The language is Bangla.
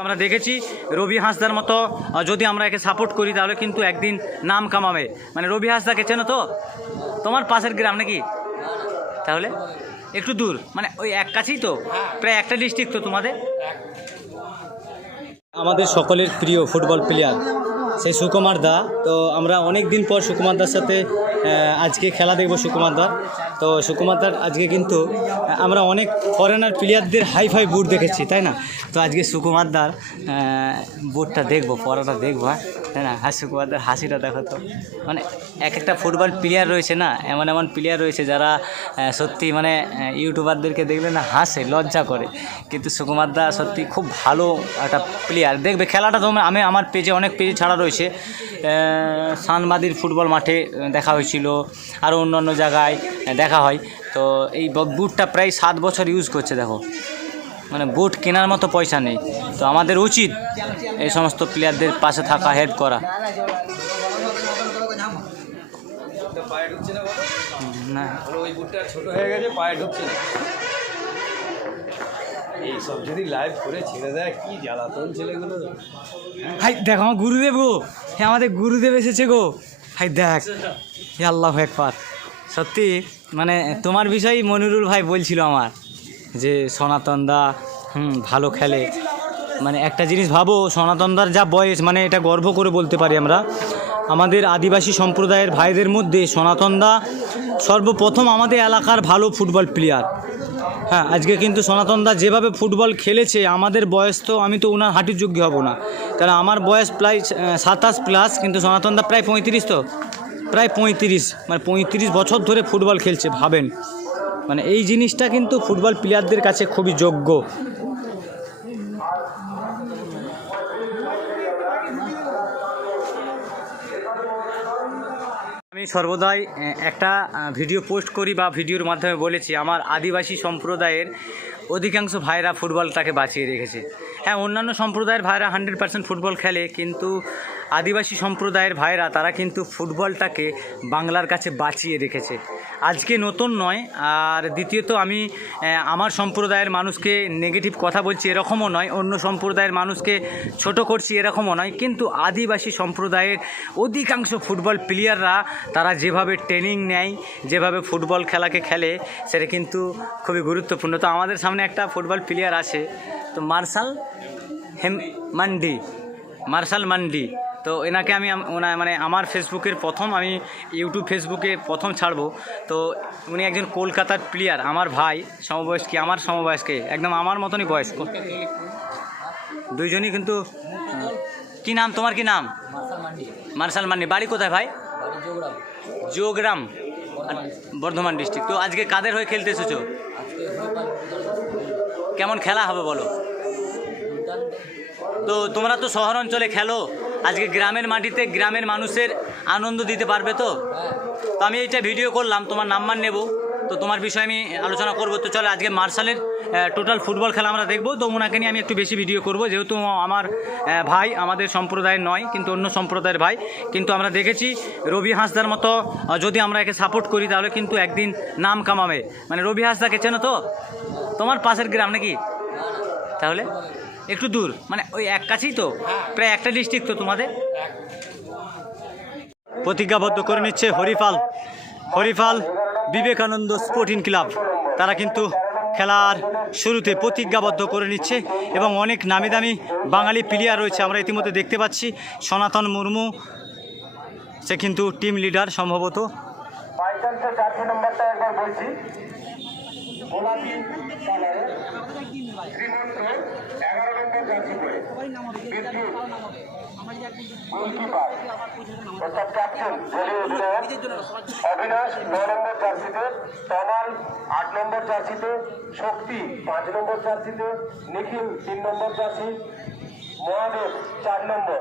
আমরা দেখেছি রবি হাঁসদার মতো যদি আমরা একে সাপোর্ট করি তাহলে কিন্তু একদিন নাম কামাবে। মানে রবি হাঁসদাকে চেনো তো? তোমার পাশের গ্রাম নাকি? তাহলে একটু দূর, মানে ওই এক কাছেই তো, প্রায় একটা ডিস্ট্রিক্ট তো তোমাদের। আমাদের সকলের প্রিয় ফুটবল প্লেয়ার সেই সুকুমার দা। তো আমরা অনেক দিন পর সুকুমার দার সাথে আজকে খেলা দেখব সুকুমার দার। তো সুকুমার দার আজকে কিন্তু আমরা অনেক ফরেনার প্লেয়ারদের হাই ফাই বুট দেখেছি, তাই না? তো আজকে সুকুমার দার বুটটা দেখবো, পরাটা দেখবো, তাই না? সুকুমার দার হাসিটা দেখো তো, মানে এক একটা ফুটবল প্লেয়ার রয়েছে না, এমন এমন প্লেয়ার রয়েছে যারা সত্যি মানে ইউটিউবারদেরকে দেখলে না হাসে, লজ্জা করে, কিন্তু সুকুমার দা সত্যি খুব ভালো একটা প্লেয়ার। দেখবে খেলাটা তোমরা, আমি আমার পেজে অনেক পেজে ছাড়া রয়েছে, সানবাদির ফুটবল মাঠে দেখা হয়েছিল, আরও অন্যান্য জায়গায় দেখা হয়। তো এই বুটটা প্রায় 7 বছর ইউজ করছে, দেখো, মানে বুট কেনার মতো পয়সা নেই। তো আমাদের উচিত এই সমস্ত প্লেয়ারদের পাশে থাকা, হেল্প করা। না ওই বুটটা ছোট হয়ে গেছে, পায়ে ঢুকছে না। এইসব যদি লাইভ করে ছেড়ে দেয়, কি জ্বালাতন ছেলেগুলো। হাই দেখো আমার গুরুদেব গো, হ্যাঁ আমাদের গুরুদেব এসেছে গো। হাই দেখ, হে আল্লাহ একবার। সত্যি মানে তোমার বিষয়েই মনিরুল ভাই বলছিল আমার, যে সনাতন দা ভালো খেলে। মানে একটা জিনিস ভাবো, সনাতন দার যা বয়স, মানে এটা গর্ব করে বলতে পারি আমরা, আমাদের আদিবাসী সম্প্রদায়ের ভাইদের মধ্যে সনাতন দা সর্বপ্রথম আমাদের এলাকার ভালো ফুটবল প্লেয়ার। হ্যাঁ, আজকে কিন্তু সনাতন দা যেভাবে ফুটবল খেলেছে, আমাদের বয়স তো, আমি তো ওনার হাঁটুর যোগ্য হব না, কারণ আমার বয়স প্রায় 27 প্লাস, কিন্তু সনাতন দা প্রায় 35, তো প্রায় 35, মানে 35 বছর ধরে ফুটবল খেলছে, ভাবেন। মানে এই জিনিসটা কিন্তু ফুটবল প্লেয়ারদের কাছে খুবই যোগ্য। আমি সর্বদাই একটা ভিডিও পোস্ট করি বা ভিডিওর মাধ্যমে বলেছি, আমার আদিবাসী সম্প্রদায়ের অধিকাংশ ভাইরা ফুটবলটাকে বাঁচিয়ে রেখেছে। হ্যাঁ, অন্যান্য সম্প্রদায়ের ভাইরা 100% ফুটবল খেলে, কিন্তু আদিবাসী সম্প্রদায়ের ভাইরা তারা কিন্তু ফুটবলটাকে বাংলার কাছে বাঁচিয়ে রেখেছে। আজকে নতুন নয়, আর দ্বিতীয়ত আমি আমার সম্প্রদায়ের মানুষকে নেগেটিভ কথা বলছি এরকমও নয়, অন্য সম্প্রদায়ের মানুষকে ছোট করছি এরকমও নয়, কিন্তু আদিবাসী সম্প্রদায়ের অধিকাংশ ফুটবল প্লেয়াররা তারা যেভাবে ট্রেনিং নেয়, যেভাবে ফুটবল খেলাকে খেলে, সেটা কিন্তু খুবই গুরুত্বপূর্ণ। তো আমাদের সামনে একটা ফুটবল প্লেয়ার আছে, তো মার্শাল মান্ডি। তো এনাকে আমি মানে আমার ফেসবুকের প্রথম, আমি ইউটিউব ফেসবুকে প্রথম ছাড়বো। তো উনি একজন কলকাতার প্লেয়ার, আমার ভাই, সমবয়স্ক, আমার সমবয়স্কে, একদম আমার মতনই বয়স, দুইজনই কিন্তু। কি নাম তোমার, কি নাম? মার্শাল মান্ডি। বাড়ি কোথায় ভাই? জোগ্রাম, বর্ধমান ডিস্ট্রিক্ট। তো আজকে কাদের হয়ে খেলতে এসেছো? কেমন খেলা হবে বলো? তো তোমরা তো শহর অঞ্চলে খেলো, আজকে গ্রামের মাটিতে গ্রামের মানুষের আনন্দ দিতে পারবে তো? তো আমি এইটা ভিডিও করলাম, তোমার নাম্বার নেব, তো তোমার বিষয়ে আমি আলোচনা করবো। তো চলো আজকে মার্শালের টোটাল ফুটবল খেলা আমরা দেখবো। তো ওনাকে নিয়ে আমি একটু বেশি ভিডিও করব, যেহেতু আমার ভাই, আমাদের সম্প্রদায়ের নয় কিন্তু অন্য সম্প্রদায়ের ভাই, কিন্তু আমরা দেখেছি রবি হাঁসদার মতো যদি আমরা একে সাপোর্ট করি তাহলে কিন্তু একদিন নাম কামাবে। মানে রবি হাঁসদাকে চেনো তো? তোমার পাশের গ্রাম নাকি? তাহলে একটু দূর, মানে ওই এক কাছেই তো, প্রায় একটা ডিস্ট্রিক্ট তো তোমাদের। প্রতিজ্ঞাবদ্ধ করে নিচ্ছে হরিপাল বিবেকানন্দ স্পোর্টিং ক্লাব। তারা কিন্তু খেলার শুরুতে প্রতিজ্ঞাবদ্ধ করে নিচ্ছে, এবং অনেক নামি দামি বাঙালি প্লেয়ার রয়েছে, আমরা ইতিমধ্যে দেখতে পাচ্ছি। সনাতন মুর্মু, সে কিন্তু টিম লিডার সম্ভবত। অবিনাশ 9 নম্বর জার্সিতে, তমাল 8 নম্বর জার্সিতে, শক্তি 5 নম্বর জার্সিতে, নিখিল 3 নম্বর জার্সি, মহাদেব 4 নম্বর।